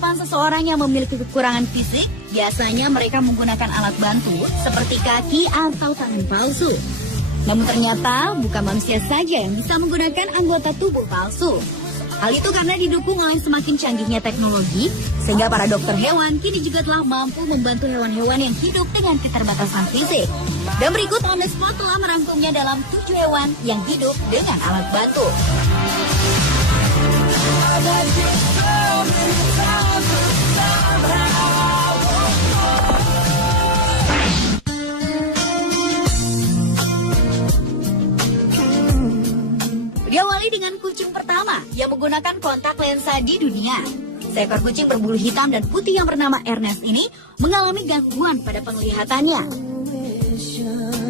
penerapan seseorang yang memiliki kekurangan fisik, biasanya mereka menggunakan alat bantu seperti kaki atau tangan palsu. Namun ternyata bukan manusia saja yang bisa menggunakan anggota tubuh palsu. Hal itu karena didukung oleh semakin canggihnya teknologi, sehingga para dokter hewan kini juga telah mampu membantu hewan-hewan yang hidup dengan keterbatasan fisik. Dan berikut On The Spot telah merangkumnya dalam 7 hewan yang hidup dengan alat bantu. Diawali dengan kucing pertama yang menggunakan kontak lensa di dunia. Seekor kucing berbulu hitam dan putih yang bernama Ernest ini mengalami gangguan pada penglihatannya.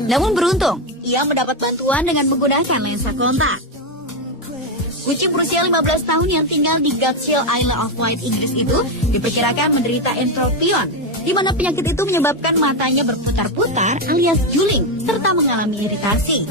Namun beruntung, ia mendapat bantuan dengan menggunakan lensa kontak. Kucing berusia 15 tahun yang tinggal di Gateshill Isle of Wight, Inggris itu diperkirakan menderita entropion, di mana penyakit itu menyebabkan matanya berputar-putar alias juling serta mengalami iritasi.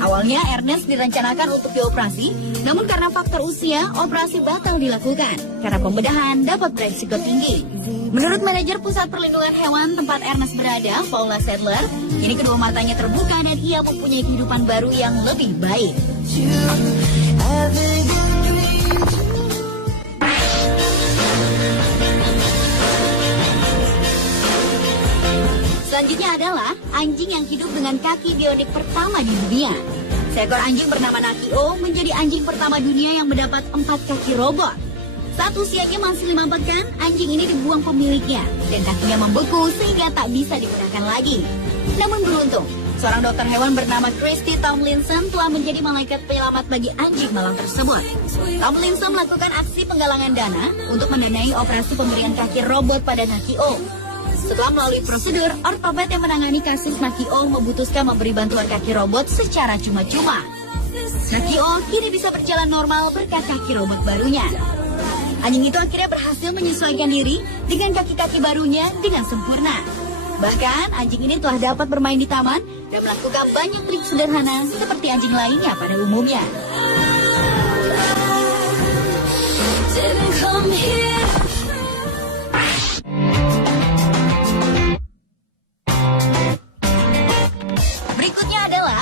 Awalnya Ernest direncanakan untuk dioperasi, namun karena faktor usia, operasi batal dilakukan karena pembedahan dapat beresiko tinggi. Menurut manajer Pusat Perlindungan Hewan tempat Ernest berada, Paula Sadler, kini kedua matanya terbuka dan ia mempunyai kehidupan baru yang lebih baik. Selanjutnya adalah anjing yang hidup dengan kaki bionik pertama di dunia. Seekor anjing bernama Nakio menjadi anjing pertama dunia yang mendapat 4 kaki robot. Saat usianya masih 5 pekan, anjing ini dibuang pemiliknya dan kakinya membeku sehingga tak bisa digunakan lagi. Namun beruntung, seorang dokter hewan bernama Christy Tomlinson telah menjadi malaikat penyelamat bagi anjing malang tersebut. Tomlinson melakukan aksi penggalangan dana untuk mendanai operasi pemberian kaki robot pada Nakio. Setelah melalui prosedur, ortoped yang menangani kasus Nakio memutuskan memberi bantuan kaki robot secara cuma-cuma. Nakio kini bisa berjalan normal berkat kaki robot barunya. Anjing itu akhirnya berhasil menyesuaikan diri dengan kaki-kaki barunya dengan sempurna. Bahkan anjing ini telah dapat bermain di taman dan melakukan banyak trik sederhana seperti anjing lainnya pada umumnya.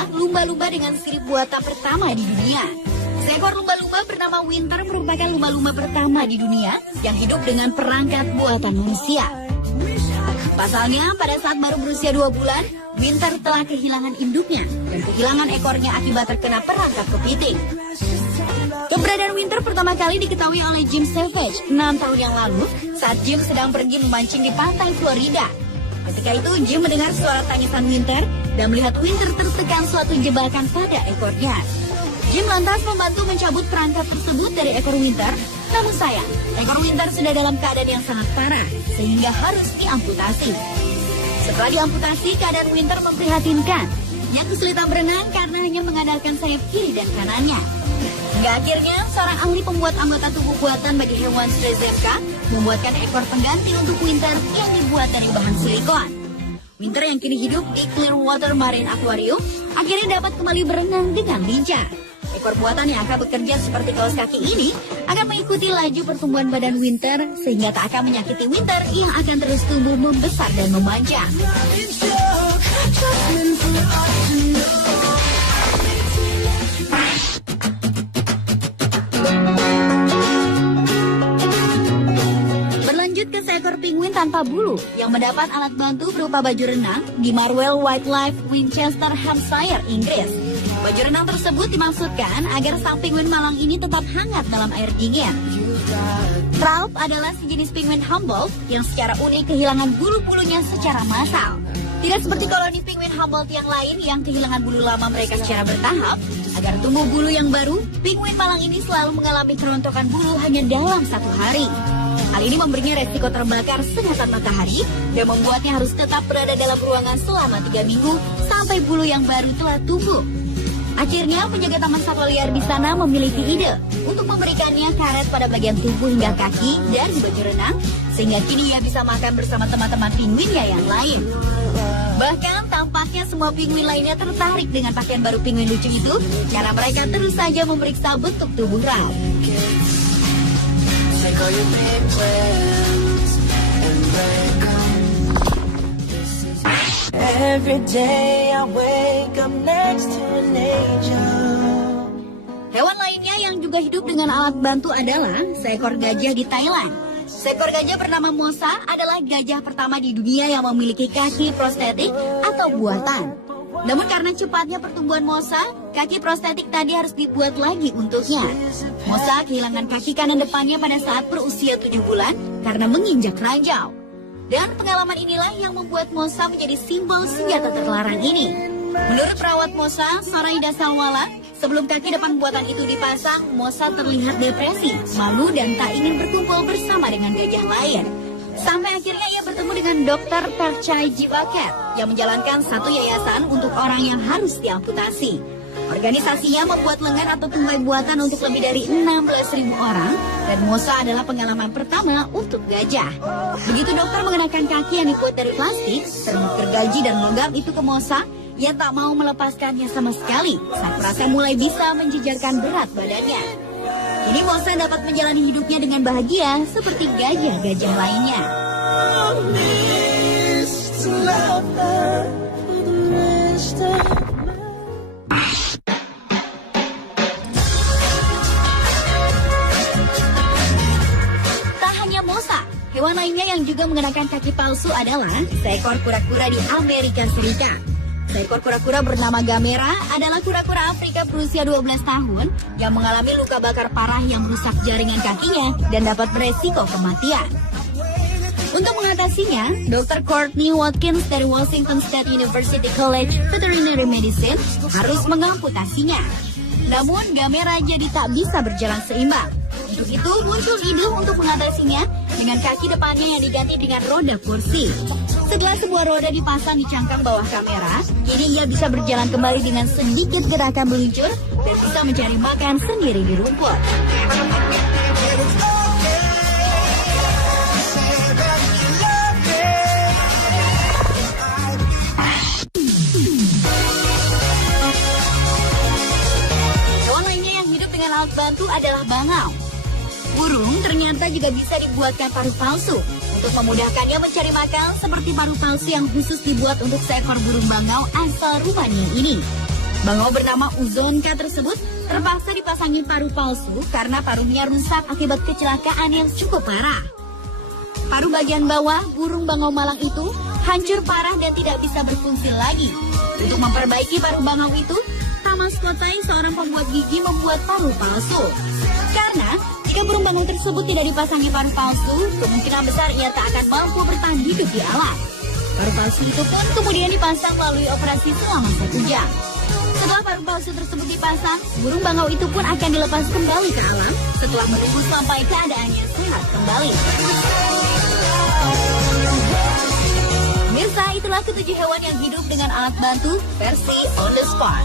Lumba-lumba dengan sirip buatan pertama di dunia. Seekor lumba-lumba bernama Winter merupakan lumba-lumba pertama di dunia yang hidup dengan perangkat buatan manusia. Pasalnya, pada saat baru berusia 2 bulan, Winter telah kehilangan induknya dan kehilangan ekornya akibat terkena perangkap kepiting. Keberadaan Winter pertama kali diketahui oleh Jim Savage 6 tahun yang lalu saat Jim sedang pergi memancing di pantai Florida. Ketika itu, Jim mendengar suara tangisan Winter dan melihat Winter tertekan suatu jebakan pada ekornya. Jim lantas membantu mencabut perangkap tersebut dari ekor Winter, namun sayang, ekor Winter sudah dalam keadaan yang sangat parah, sehingga harus diamputasi. Setelah diamputasi, keadaan Winter memprihatinkan. Yang kesulitan berenang karena hanya mengandalkan sayap kiri dan kanannya. Hingga akhirnya, seorang ahli pembuat anggota tubuh buatan bagi hewan Strzelecka membuatkan ekor pengganti untuk Winter yang dibuat dari bahan silikon. Winter yang kini hidup di Clearwater Marine Aquarium akhirnya dapat kembali berenang dengan lincah. Ekor buatan yang akan bekerja seperti kaos kaki ini akan mengikuti laju pertumbuhan badan Winter sehingga tak akan menyakiti Winter yang akan terus tumbuh membesar dan memanjang. Berlanjut ke seekor penguin tanpa bulu yang mendapat alat bantu berupa baju renang di Marwell Wildlife, Winchester, Hampshire, Inggris. Baju renang tersebut dimaksudkan agar sang penguin malang ini tetap hangat dalam air dingin. Traub adalah sejenis penguin Humboldt yang secara unik kehilangan bulu-bulunya secara massal. Tidak seperti koloni penguin Humboldt yang lain yang kehilangan bulu lama mereka secara bertahap. Agar tumbuh bulu yang baru, penguin malang ini selalu mengalami kerontokan bulu hanya dalam 1 hari. Hal ini memberinya resiko terbakar sengatan matahari dan membuatnya harus tetap berada dalam ruangan selama 3 minggu sampai bulu yang baru telah tumbuh. Akhirnya, penjaga taman satwa liar di sana memiliki ide untuk memberikannya karet pada bagian tubuh hingga kaki dan baju renang, sehingga kini ia bisa makan bersama teman-teman penguinnya yang lain. Bahkan tampaknya semua penguin lainnya tertarik dengan pakaian baru penguin lucu itu karena mereka terus saja memeriksa bentuk tubuh Ralph. Every day I wake up next to an angel. Hewan lainnya yang juga hidup dengan alat bantu adalah seekor gajah di Thailand. Seekor gajah bernama Mosa adalah gajah pertama di dunia yang memiliki kaki prostetik atau buatan. Namun karena cepatnya pertumbuhan Mosa, kaki prostetik tadi harus dibuat lagi untuknya. Mosa kehilangan kaki kanan depannya pada saat berusia 7 bulan karena menginjak ranjau. Dan pengalaman inilah yang membuat Mosa menjadi simbol senjata terlarang ini. Menurut perawat Mosa, Soraida Salwala, sebelum kaki depan buatan itu dipasang, Mosa terlihat depresi, malu dan tak ingin berkumpul bersama dengan gajah lain. Sampai akhirnya ia bertemu dengan Dr. Perchai Jivaket yang menjalankan satu yayasan untuk orang yang harus diamputasi. Organisasinya membuat lengan atau tungkai buatan untuk lebih dari 16.000 orang dan Mosa adalah pengalaman pertama untuk gajah. Begitu dokter mengenakan kaki yang dibuat dari plastik, termasuk gergaji dan logam itu ke Mosa, ia tak mau melepaskannya sama sekali saat merasa mulai bisa menjejarkan berat badannya. Kini Mosa dapat menjalani hidupnya dengan bahagia seperti gajah-gajah lainnya. Tak hanya Mosa, hewan lainnya yang juga mengenakan kaki palsu adalah seekor kura-kura di Amerika Serikat. Seekor kura-kura bernama Gamera adalah kura-kura Afrika berusia 12 tahun yang mengalami luka bakar parah yang merusak jaringan kakinya dan dapat beresiko kematian. Untuk mengatasinya, Dr. Courtney Watkins dari Washington State University College Veterinary Medicine harus mengamputasinya. Namun, Gamera jadi tak bisa berjalan seimbang. Untuk itu, muncul ide untuk mengatasinya dengan kaki depannya yang diganti dengan roda kursi. Setelah sebuah roda dipasang di cangkang bawah kamera, kini ia bisa berjalan kembali dengan sedikit gerakan meluncur dan bisa mencari makan sendiri di rumput. Hewan lainnya yang hidup dengan alat bantu adalah bangau. Burung ternyata juga bisa dibuatkan paruh palsu untuk memudahkannya mencari makan, seperti paruh palsu yang khusus dibuat untuk seekor burung bangau asal Rumania ini. Bangau bernama Uzonka tersebut terpaksa dipasangi paruh palsu karena paruhnya rusak akibat kecelakaan yang cukup parah. Paruh bagian bawah burung bangau malang itu hancur parah dan tidak bisa berfungsi lagi. Untuk memperbaiki paruh bangau itu, Thomas Kotai, seorang pembuat gigi, membuat paruh palsu. Karena jika burung bangau tersebut tidak dipasangi paruh palsu, kemungkinan besar ia tak akan mampu bertahan hidup di alam. Paruh palsu itu pun kemudian dipasang melalui operasi selama 1 jam. Setelah paruh palsu tersebut dipasang, burung bangau itu pun akan dilepas kembali ke alam setelah menunggu sampai keadaannya sehat kembali. Mirsa, itulah ke-7 hewan yang hidup dengan alat bantu versi on the spot.